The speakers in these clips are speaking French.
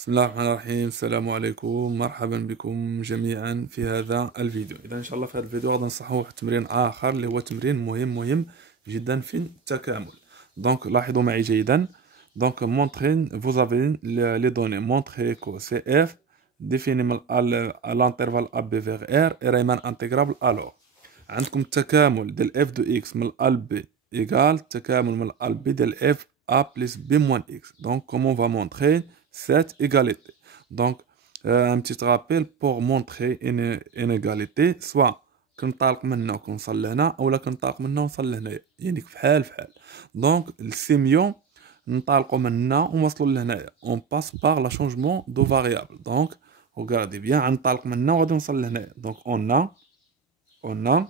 بسم الله الرحمن الرحيم. السلام عليكم، مرحبا بكم جميعا في هذا الفيديو. اذا ان شاء الله في هذا الفيديو غادي نصحوا واحد التمرين اخر اللي هو تمرين مهم جدا في التكامل. دونك لاحظوا معي جيدا. دونك مونتري vous avez les données montrer que CF défini من l'intervalle AB vers R est Riemann intégrable. alors عندكم التكامل ديال f de x من ال b égal التكامل من ال b ديال f a plus b moins x. donc comment on va montrer cette égalité? Donc un petit rappel pour montrer une égalité, soit كنطلق منه وكنوصل لهنا اولا كنطلق منه ونوصل لهنايا، يعني فحال دونك السيميون نطلقوا من هنا ونوصلوا لهنايا on passe par le changement de variable. donc regardez bien غنطلق من هنا وغادي نوصل لهنايا. donc on a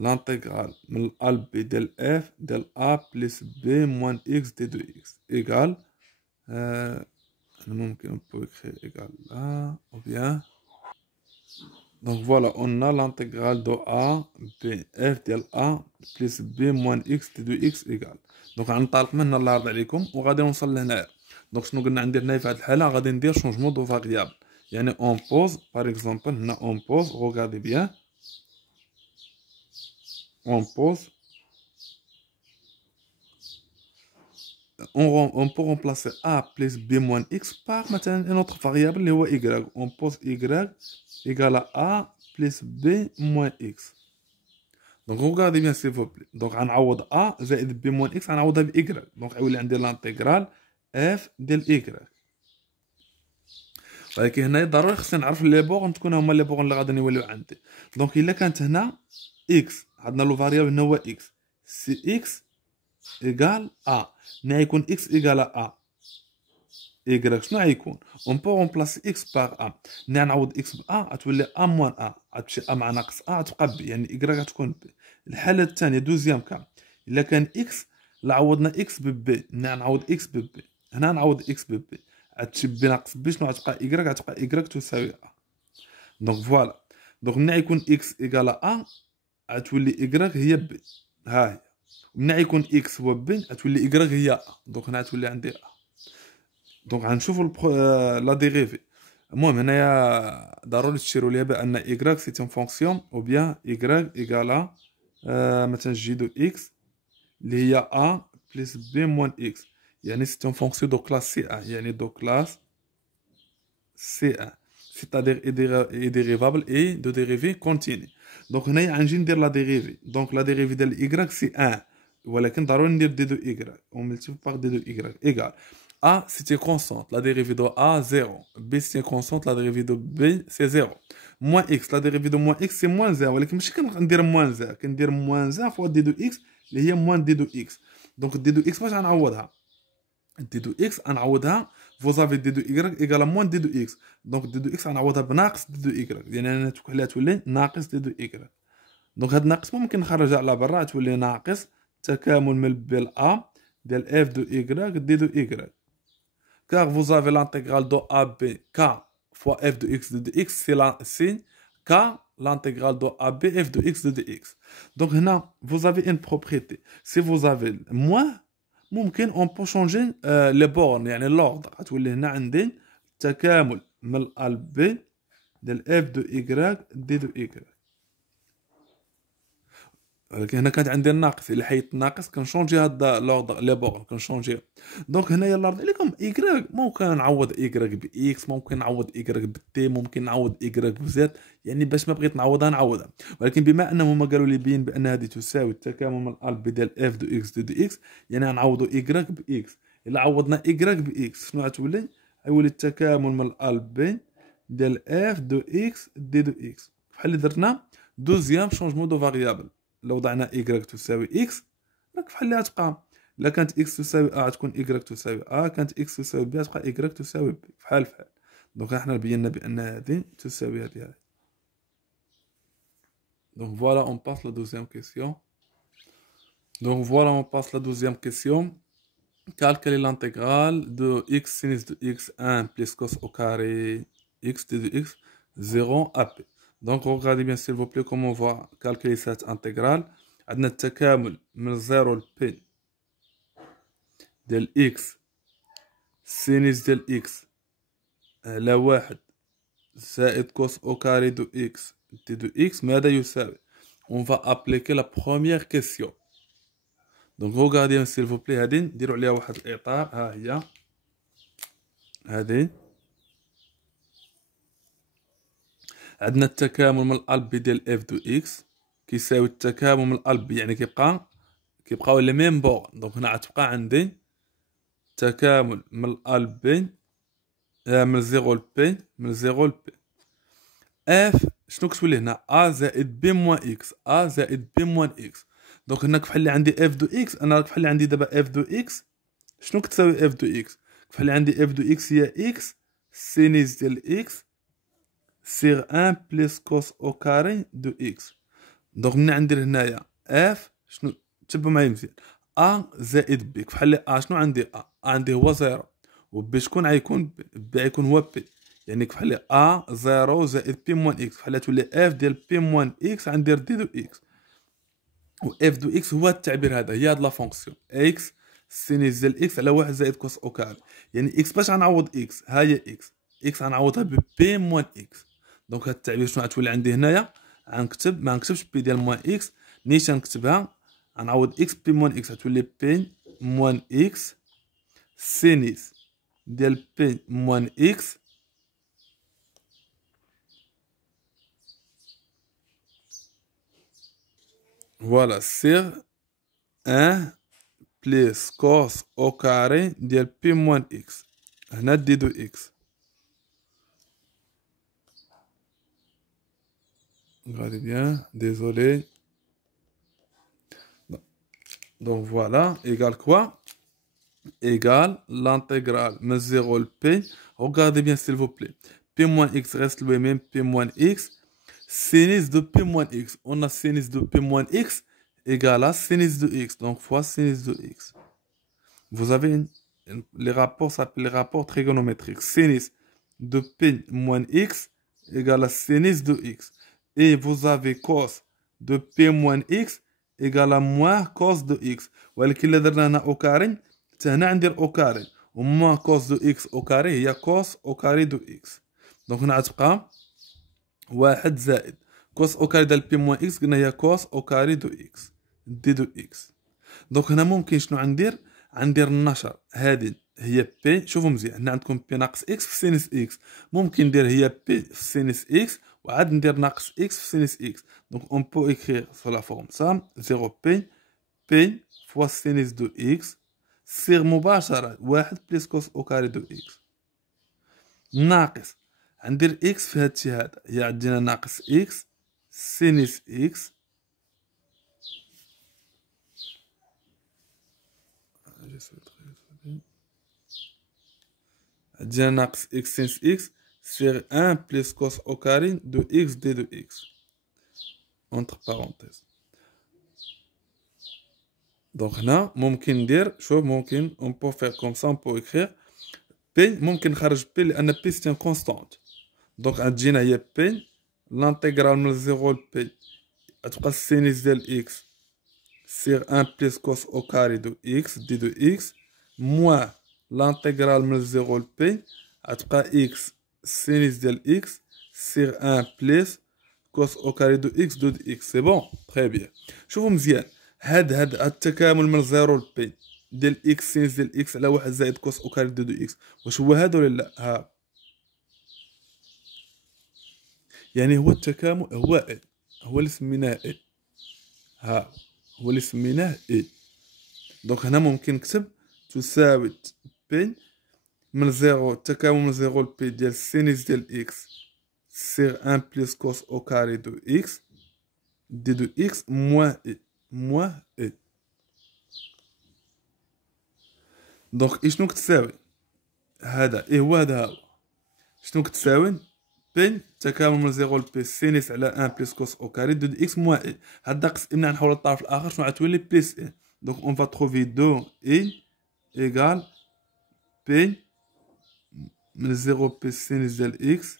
l'intégrale من ال b ديال f ديال a plus b moins x d 2x égale ممكن on peut écrire égal là ou bien. donc voilà, on a l'intégrale de a b f ديال a plus b moins x d 2x égale. donc غنطلق من هنا الله يرضي عليكم وغادي نوصل لهنايا. donc شنو قلنا ندير هنايا في هذه الحاله؟ غادي ندير changement de variable، يعني on pose par exemple هنا on pose regardez bien on pose on peut remplacer a plus b moins x par maintenant une autre variable اللي هو y. on pose y égale à a plus b moins x. donc regardez bien s'il vous plaît. donc غنعوض a زائد b moins x غنعوضها ب y. donc غيولي عندي l'intégrale f ديال y. ولكن هنايا ضروري خصني نعرف لي بورن تكون هما لي بورن اللي غادي يوليو عندي. دونك الا كانت هنا x عندنا لو فاريابل هنا هو x، سي x ايغال ا ملي يكون x ايغال ا y شنو غيكون؟ اون بو رومبلاسي x باغ ا. ملي نعوض x ب ا غتولي ا موان ا، غتمشي ا مع ناقص ا غتبقى ب، يعني y غتكون ب. الحاله الثانيه دوزيام كا الا كان x لا عوضنا x ب ب، ملي نعوض x ب ب هنا نعوض x ب ب غتمشي ب ناقص ب شنو غتبقى y، غتبقى y تساوي ا. دونك فوالا. دونك ملي يكون x ايغال ا غتولي y هي ب، ها هي. ملي يكون x هو ب غتولي y هي ا. دونك هنا غتولي عندي ا. دونك غنشوفوا لا ديريفي. المهم هنايا ضروري تشيروا ليها بان y سي اون فونكسيون او بيان y ايغالا مثلا جي دو x اللي هي a بلس b موان x، يعني سي اون فونكسيون دو كلاس سي 1، يعني دو كلاس سي 1 c'est-à-dire est dérivable et de dérivée continue. donc هنايا غنجي ندير لا ديريفي. donc لا ديريفي ديال y سي 1 ولكن ضروري ندير دي دو y on multiplie par d de y égal a c'est une constante, la dérivée de a 0, b c'est une constante, la dérivée de b c'est 0, moins x la dérivée de moins x c'est moins 0. ولكن ماشي كندير moins 0، كندير moins 0 fois d de x اللي هي moins d de x. donc d de x باش غنعوضها؟ d de x غنعوضها vous avez d de y égale à moins d de x. donc d de x غنعوضها بناقص d de y، يعني انا تولي ناقص d de y. donc هاد ناقص ممكن نخرجها على برا تولي ناقص تكامل من ب ل a ديال f de y d de y. car vous avez l'intégrale de AB k fois f de x de dx c'est k l'intégrale de AB f de x de dx. donc هنا vous avez une propriété. si vous avez moins ممكن on peut changer les bornes، يعني l'ordre. غتولي هنا عندي تكامل من ال b ديال f de y d de y. ولكن هنا كانت عندي الناقص، الا حيدت الناقص كنشونجي هاد لوردر لي بور كنشونجي. دونك هنايا الله يرضي عليكم y ممكن نعوض y ب x، ممكن نعوض y ب t، ممكن نعوض y ب z، يعني باش ما بغيت نعوضها نعوضها. ولكن بما انهم هما قالوا لي بين بان هذه تساوي التكامل من ال b ديال f دو x دو x، يعني غنعوضوا y ب x. الا عوضنا y ب x شنو غتولي؟ غيولي التكامل من ال b ديال f دو x d دو x. بحال اللي درنا دوزيام شونجمون دو فاريابل. لو وضعنا y تساوي x راك بحال اللي غتبقى، الا كانت x تساوي a تكون y تساوي a، كانت x تساوي b تبقى y تساوي b، بحال. دونك حنا بينا بان هذه تساوي هذه. donc voilà on passe la deuxième question. donc voilà on passe la deuxième question. calculer l'intégrale de x sinus de x1 plus cos au carré x de x 0 à p. donc regardez bien s'il vous plaît comment on va calculer cette intégrale. عندنا التكامل من 0 ل بي ديال إكس سينيس ديال إكس على 1 زائد كوس أو كاري دو إكس دي دو إكس ماذا يساوي؟ On va appliquer la première question. Donc regardez s'il vous plaît هادي نديرو عليها واحد الإطار. ها هي هادي عندنا التكامل من الألب ديال اف دو إكس كيساوي التكامل من الألب، يعني كيبقاو لي ميم بور. دونك هنا غتبقى عندي تكامل من الألب من 0 ل بي من 0 ل بي اف شنو كتولي هنا ا زائد بي موان اكس ا زائد بي موان اكس. دونك هنا كيف اللي عندي اف دو اكس، انا كيف اللي عندي دابا اف دو اكس شنو كتساوي اف دو اكس؟ كيف اللي عندي اف دو اكس هي اكس سينيس ديال اكس سيغ 1 بلس كوس او كاري دو اكس. دونك ملي غندير هنايا اف شنو تبعوا معايا مزيان ا زائد بي. كيف اللي ا شنو عندي عندي هو زيرو وبي شكون غيكون بي غيكون هو بي، يعني كفحال ا زيرو زائد بي موان اكس بحال تولي اف ديال بي موان اكس غندير دي دو اكس، و اف دو اكس هو التعبير هذا، هي هاد لا فونكسيون اكس سينيس ديال اكس على 1 زائد كوس او كاري. يعني اكس باش غنعوض اكس ها هي اكس غنعوضها ببي موان اكس. دونك هاد التعبير شنو غتولي عندي هنايا؟ غنكتب ما نكتبش بي ديال موان اكس، نيشان نكتبها غنعوض اكس بي موان اكس غتولي بي موان اكس سينيس ديال بي موان اكس فوالا سيغ 1 بليس كوس او كاري ديال بي موان اكس. هنا دي دو اكس غادي بيان ديزولي. دونك فوالا ايغال كوا ايغال لانتيغرال من 0 ل بي. regardez bien s'il vous plaît, p moins x reste le même, p moins x sinus de p moins x. On a sinus de p moins x égale à sinus de x, donc fois sinus de x. Vous avez les rapports s'appellent les rapports trigonométriques. Sinus de p moins x égale à sinus de x. Et vous avez cos de p moins x égale à moins cos de x. ولكن إلا درنا هنا أو كاري حتى هنا غندير أو كاري، و موان كوس دو إكس أو كاري هي كوس أو كاري دو إكس. دونك هنا غتبقى واحد زائد كوس أو كاري ديال بي موان إكس قلنا هي كوس أو كاري دو إكس دي دو إكس. دونك هنا ممكن شنو غندير؟ غندير النشر هادي هي بي. شوفوا مزيان هنا عندكم بي ناقص اكس في سينس اكس، ممكن ندير هي بي في سينس اكس وعاد ندير ناقص اكس في سينس اكس. دونك اون بو اكريغ سو لا فورم سا 0 بي بي فوا سينس دو اكس سيغ مباشرة 1 بليس كوس او كاري دو اكس ناقص غندير اكس في هادشي هذا هي عندنا ناقص اكس سينس اكس عندنا ناقص اكس سينس اكس سيغ 1 بليس كوس او كاري دو اكس دي دو اكس entre parenthèses. دونك هنا ممكن ندير شوف ممكن on peut faire comme ça on peut écrire بي ممكن نخرج بي لان بي سي ان كونستانت. دونك غتجينا هي بي لانتيغرال من 0 ل بي غتبقى السينيس ديال اكس سيغ 1 بليس كوس او كاري دو اكس دي دو اكس موان لانتيغرال من 0 ل بي غتبقى اكس سينيس ديال اكس سيغ 1 بليس كوس او كاري دو اكس دو اكس. سي بون تري بيان. شوفوا مزيان هاد التكامل من 0 ل بي ديال اكس سينس ديال اكس على 1 زائد كوس او كاري دو اكس واش هو هذا ولا لا؟ ها يعني هو التكامل هو اي هو اللي سميناه اي. ها هو اللي سميناه اي. دونك هنا ممكن نكتب تساوي بي من 0 التكامل من 0 ل بي ديال سينيس ديال اكس سيغ 1 بليس كوس او كاري دو اكس دي دو اكس موان اي موان اي. دونك اي شنو كتساوي هذا اي هو هذا هو شنو كتساوي بي تكامل من 0 ل بي سينيس على 1 بليس كوس او كاري دو دي اكس موان اي. هاد ناقص امنا نحول للطرف الاخر شنو غتولي بليس اي. دونك اون فا تروفي دو اي ايغال بي من 0 بي سينيس ديال اكس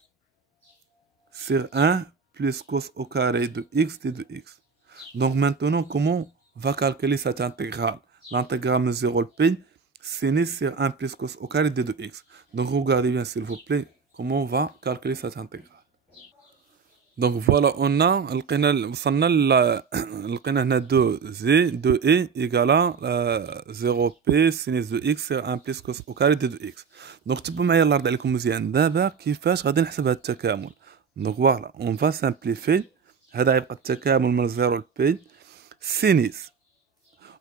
سيغ 1 بليس كوس او كاري دو اكس دي دو اكس. Donc maintenant, comment on va calculer cette intégrale? L'intégrale de 0 P, sinus sur 1 plus cos au carré de 2x. Donc regardez bien s'il vous plaît comment on va calculer cette intégrale. Donc voilà, on a لقينا هنا 2 égale à 0p sinus de x sur 1 plus cos au carré de 2x. Donc تبعوا معايا الله يرضي عليكم مزيان دابا كيفاش غادي نحسب هذا التكامل. Donc voilà, on va simplifier. هذا غيبقى التكامل من 0 ل p sinus.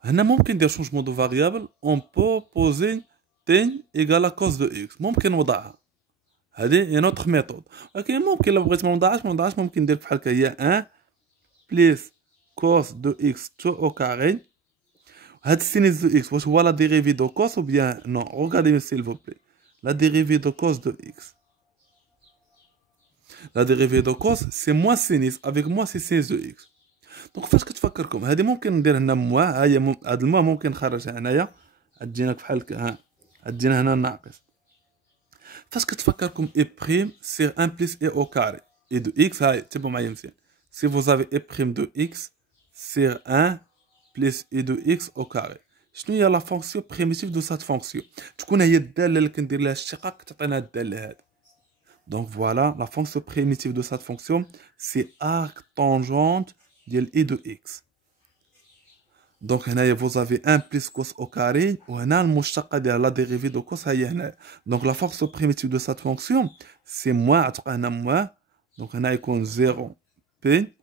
هنا ممكن ندير شونجمون دو فاريابل اون بو بوزي t égale à cos de x. ممكن نوضعها، هذه نوتر ميثود. ولكن ممكن لو بغيت ما نوضعهاش ممكن ندير بحال هكا، هي 1 بليس كوس دو اكس تو او كاري. هاد السينيس دو اكس واش هو لا ديريفي دو كوس او بيان نو؟ روغاردي سيل فو بلي، لا ديريفي دو كوس دو اكس، لا ديريفي دو كوس سي موان سينيس افيك موان سي سينيس دو اكس. دونك فاش كتفكركم هادي ممكن ندير هنا موا، ها هي هاد الموا ممكن نخرجها هنايا، تجينا بحال هكا، ها تجينا هنا ناقص. فاش كتفكركم اي بريم سير 1 بلس اي او كاري اي دو اكس. هاي تبعوا معايا مزيان، سي فوز افي اي بريم دو اكس سير 1 بلس اي دو اكس او كاري. شنو هي لا فونكسيون بريميتيف دو سات فونكسيون؟ تكون هي الداله اللي كندير لها الاشتقاق تعطينا الداله هذه. دونك فوالا لا فونكسيون بريميتيف دو سات فونكسيون سي arc tangente ديال اي دو اكس. دونك هنايا فوز افي 1 بلس كوس او كاري، وهنا المشتقه ديال لا ديريفي دو كوس هي هنا. دونك لا فونكسيون بريميتيف دو سات فونكسيون سي موان، تبقى هنا موان، دونك هنا يكون 0 بي.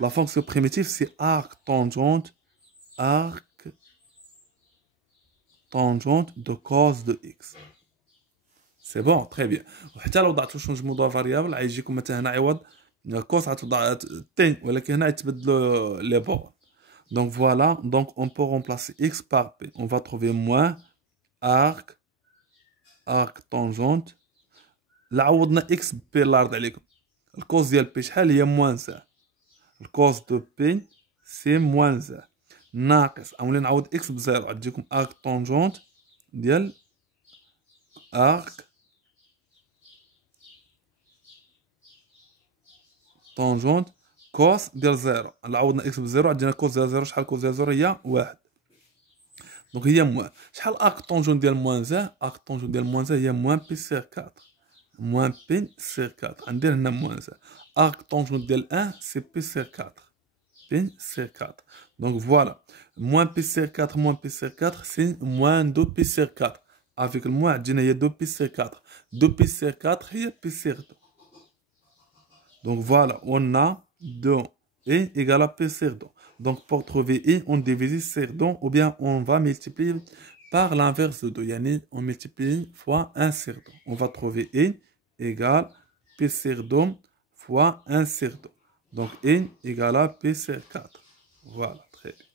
لا فونكسيون بريميتيف سي arc tangente دو كوس دو اكس. سي بون تري بيان. وحتى لو وضعتو شونجمون دو فاريابل غيجيكم مثلا هنا عوض كوس غتوضع تي، ولكن هنا يتبدلوا لي بور. Donc voilà, donc on peut remplacer x par p. On va trouver moins arc tangente. لا عوضنا x ب الله يرضي عليكم، الكوز ديال بي شحال هي؟ موان ز. الكوز دو بي سي موان ز ناقص، نولي نعوض x بزيرو، غتجيكم arc tangente ديال arc tangente كوس ديال زيرو. عوضنا اكس بزيرو، عندنا كوس ديال زيرو. شحال كوس ديال زيرو؟ هي واحد. دونك هي موان. شحال ارك طونجون ديال موان زا؟ ارك طونجون ديال موان زا هي موان بي سير 4. موان بي سير 4. غندير هنا موان زا. ارك طونجون ديال 1 سي بي سير 4. بي سير 4. دونك فوالا، موان بي سير 4 موان بي سير 4 سي موان دو بي سير 4. افيك الموان تجينا هي دو بي سير 4. دو بي سير 4 هي بي سير 2. Donc voilà, on a 2 et égale à P sur 2. Donc pour trouver I, on divise sur 2 ou bien on va multiplier par l'inverse de 2. Yani on multiplie fois 1 sur 2. On va trouver I égale P sur 2 fois 1 sur 2. Donc I égale à P sur 4. Voilà, très bien.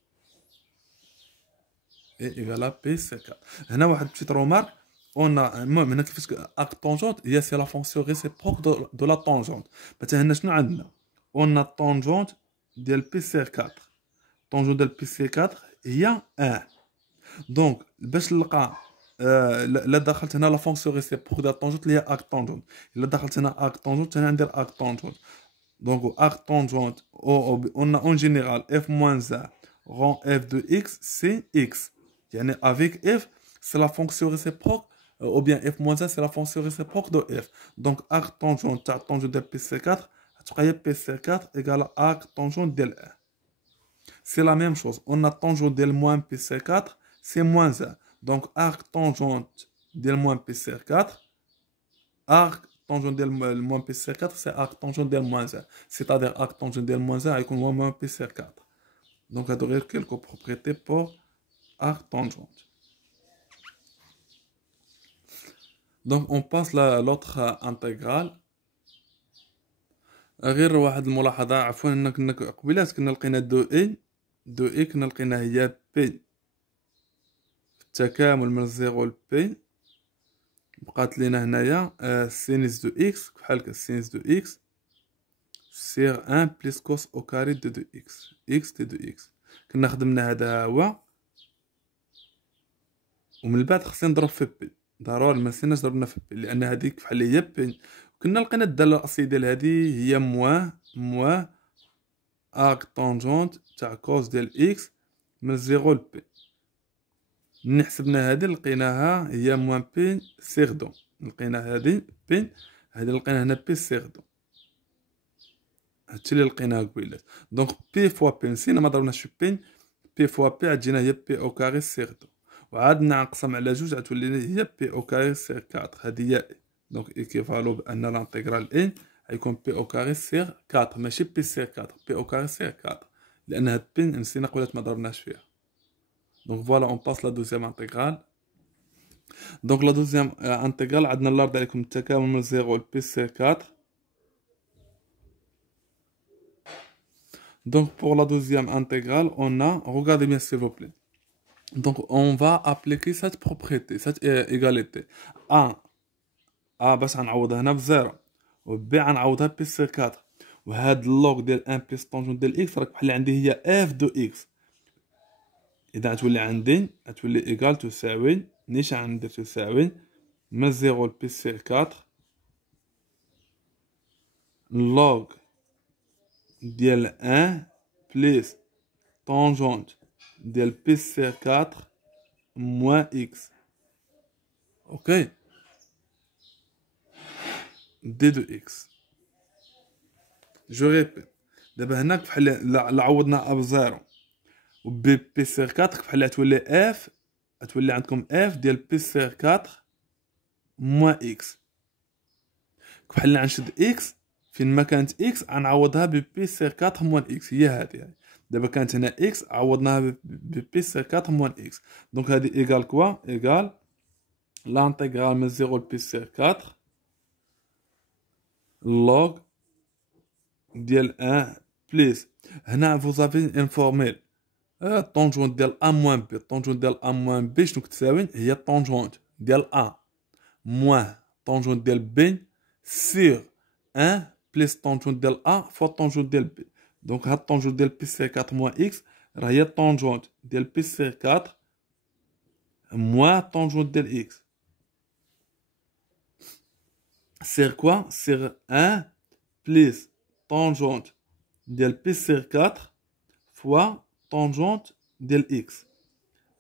I égale à P sur 4. هنا واحد petite remarque. On a المهم هنا كيفاش arc tangente هي سي لا فونكسيون ريسيبروك دو لا طونجونت. مثلا هنا شنو عندنا؟ on a tangente ديال بي سي 4. طونجونت ديال بي سي 4 هي 1. دونك باش نلقى لا دخلت هنا لا فونكسيون ريسيبروك ديال طونجونت اللي هي arc tangente، الا دخلت هنا arc tangente هنا ندير arc tangente. دونك arc tangente on a en général f moins 1 rond f de x c'est x. يعني avec f c'est la fonction réciproque ou bien f moins 1 c'est la fonction réciproque de f. Donc arc tangente تاع tangente ديال PC4 غتبقى هي PC4 égale à arc tangente ديال 1. C'est la même chose. On a tangente ديال moins PC4 c'est moins 1. Donc arc tangente ديال moins PC4 arc tangente ديال moins PC4 c'est arc tangente ديال moins 1. C'est-à-dire arc tangente ديال moins 1 غيكون moins PC4. Donc هادو غير quelques propriétés pour arc tangente. Donc on passe l'autre intégrale. غير واحد الملاحظة، عفوا كنا قبيلات كنا لقينا دو اي كنا لقينا هي بي التكامل من 0 ل بي. بقات لينا هنايا سينيس دو اكس بحال هكا، سينيس دو اكس سير 1 بليس كوس او كاري دو اكس اكس دي دو اكس. كنا خدمنا هذا هو، ومن بعد خصنا نضرب في بي. ضروري ما نسيناش ضربنا في بي لان هذيك بحال هي بي. كنا لقينا الداله الاصليه ديال هذه هي موان arc tangente تاع كوس ديال اكس من 0 ل بي. ملي حسبنا هادي لقيناها هي موان بي سيغ دو. لقينا هادي بي، هادي لقينا هنا بي سيغ دو، هادشي اللي لقيناها قبيلات. دونك بي فوا بي نسينا ما ضربناش في بي، بي فوا بي عتجينا هي بي او كاري سيغ دو، وعاد نقسم على جوج غتولي هي بي او كاري سيغ 4. هادي هي دونك ايكيفالو بان لانتيغرال ان غيكون بي او كاري سيغ 4 ماشي بي سيغ 4، بي او كاري سيغ 4 لان هاد بي نسينا قبيلات ما ضربناش فيها. دونك فوالا اون باس لا دوزيام انتيغرال. دونك لا دوزيام انتيغرال عندنا لارد عليكم التكامل من 0 ل بي سيغ 4. Donc pour la deuxième intégrale, on a, regardez bien s'il vous plaît. Donc on va appliquer cette propriété, cette égalité. A باش غنعوضها هنا بزيرو، و B غنعوضها بي سي 4، وهاد اللوغ ديال 1 بلس طونجون ديال اكس راك بحال عندي هي اف دو اكس. اذا غتولي عندي غتولي ايكال تساوي نيش غندير تساوي من 0 لبي سي 4 لوغ ديال 1 بلس طونجونت ديال بي سي 4 موان اكس. اوكي دي دو اكس. جو ريبيت دابا هناك بحال لا عوضنا ا بزيرو و بي سي 4 بحال غتولي اف، غتولي عندكم اف ديال بي سي 4 موان اكس. بحال غنشد اكس فين ما كانت اكس غنعوضها ببي سي 4 موان اكس، هي هادي. دابا كانت هنا اكس عوضناها ببي سي 4 موان اكس. دونك هادي ايكال كوا؟ ايكال لانتيغرال من 0 لبي سي 4 لوغ ديال 1 بليس هنا فوزافي ان فورميل طونجونت ديال ا موان بي. طونجونت ديال ا موان بي شنو كتساوي؟ هي طونجونت ديال ا موان طونجونت ديال بي سيغ 1 بليس طونجونت ديال ا فوا طونجونت ديال بي. دونك هاد طونجونت ديال بي سي 4 موان اكس راه هي طونجونت ديال بي سي 4 موان طونجونت ديال اكس. سيغ كوا؟ سيغ 1 بليس طونجونت ديال بي سي 4 فوا طونجونت ديال اكس.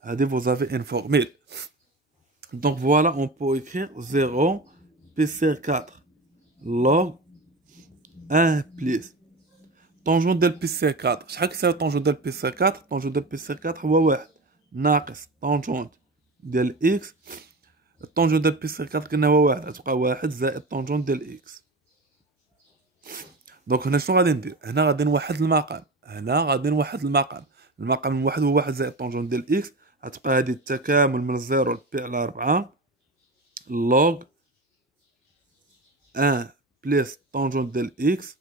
هادي vous avez une formule. Donc voilà, on peut écrire 0 بي سي 4 log 1 بليس طونجون ديال بي سي 4. شحال كيساوي طونجون ديال بي سي 4؟ طونجون ديال بي سي 4 هو 1 ناقص طونجون ديال اكس. الطونجون ديال بي سي 4 كنا هو 1، غتبقى 1 زائد طونجون ديال اكس. دونك هنا شنو غادي ندير؟ هنا غادي نوحد المقام، هنا غادي نوحد المقام. المقام الواحد هو 1 زائد طونجون ديال اكس. غتبقى هادي التكامل من 0 لبي على 4 لوغ 1 بليس طونجون ديال اكس.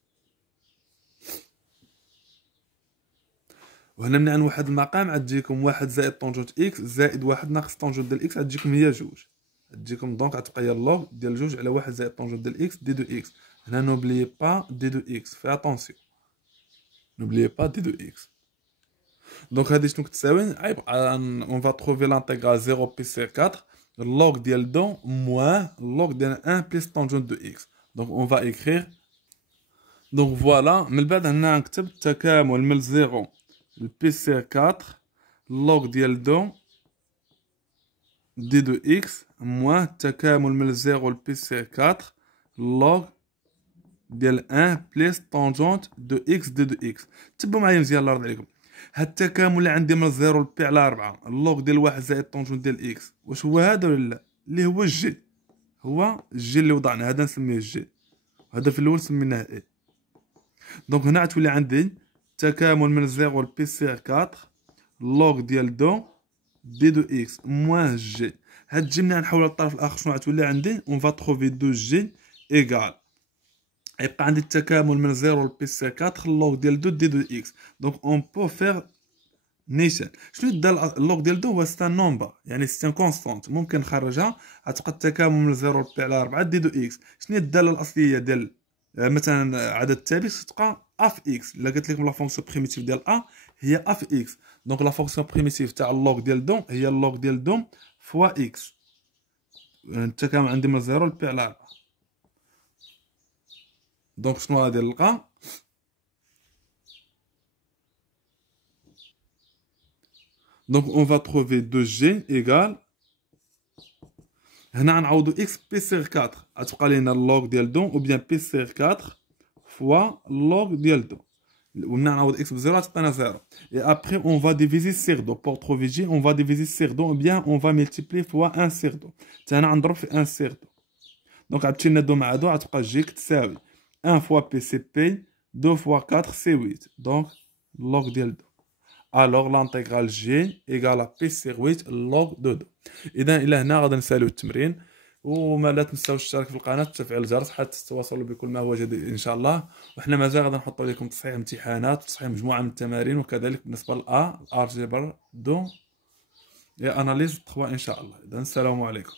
وهنا ملي غنوحد المقام غتجيكم 1 زائد طونجونت اكس زائد 1 ناقص طونجون ديال اكس، غتجيكم هي جوج. غتجيكم دونك غتبقى هي اللوغ ديال جوج على 1 زائد طونجون ديال اكس دي دو اكس. هنا نوبليي با دي دو اكس، في اتونسيون نوبليي با دي دو اكس. دونك هادي شنو كتساوي؟ غيبقى اون فا تروفي لانتيغرال 0 بي سي 4 اللوغ ديال دو موان اللوغ ديال 1 بليس طونجون دو اكس. دونك اون فا ايكريغ. دونك فوالا من بعد هنا نكتب التكامل من 0 البي سي 4 لوغ ديال دو دي دو اكس موان التكامل من 0 لبي سي 4 لوغ ديال 1 بليس طونجونت دو اكس دي دو اكس. تبعوا معايا مزيان الله يرضي عليكم. هاد التكامل اللي عندي من 0 لبي على 4 اللوغ ديال 1 زائد طونجونت ديال اكس، واش هو هذا ولا لا؟ اللي هو الجي، هو الجي اللي وضعنا هذا نسميه الجي، هذا في الاول سميناه اي. دونك هنا غتولي عندي تكامل من 0 لبي سي 4 لوغ ديال دو دي دو اكس موان جي. هاد جي ملي نحولها للطرف الاخر شنو غتولي عندي؟ اون فا تروفي دو جي ايكال يبقى عندي التكامل من 0 لبي سي 4 لوغ ديال دو دي دو اكس. دونك اون بو فيغ نيشان. شنو يدار اللوغ ديال دو؟ هو ستان نومبر، يعني ستان كونستونت ممكن نخرجها. غتبقى التكامل من 0 لبي على 4 دي دو اكس. شنو هي الداله الاصليه ديال مثلا عدد التابس؟ تبقى اف اكس. الا قلت لكم لا فونكسيون بريميتيف ديال ا هي اف اكس، دونك لا فونكسيون بريميتيف تاع اللوغ ديال دو هي اللوغ ديال دو فوا اكس. التكامل عندي من 0 لبي على 4. دونك شنو غادي نلقى؟ Donc on va trouver 2G égale هنا غنعوضو x بي سيغ 4 غتبقى لينا log ديال دو ou bien بي سيغ 4 fois log ديال دو ومنين نعوض x بزيرو غتعطينا زيرو. Et après on va diviser sur 2 pour trouver g on va diviser sur 2 ou bien on va multiplier fois 1 sur 2. حتى هنا غنضرب في 1 sur 2 دونك غتمشي لنا 2 مع 2 غتبقى g كتساوي 1 fois p c'est p 2 fois 4 c'est 8 donc log ديال 2. Alors l'intégrale g égale à p sur 8 log de 2. اذا الى هنا غادي نساليو التمرين وما لا تنساوش الاشتراك في القناه وتفعيل الجرس حتى تتواصلوا بكل ما هو جديد ان شاء الله. وحنا مازال غادي نحطوا لكم تصحيح امتحانات وتصحيح مجموعه من التمارين وكذلك بالنسبه للا الجبر دو et analyse 3 ان شاء الله. اذا السلام عليكم.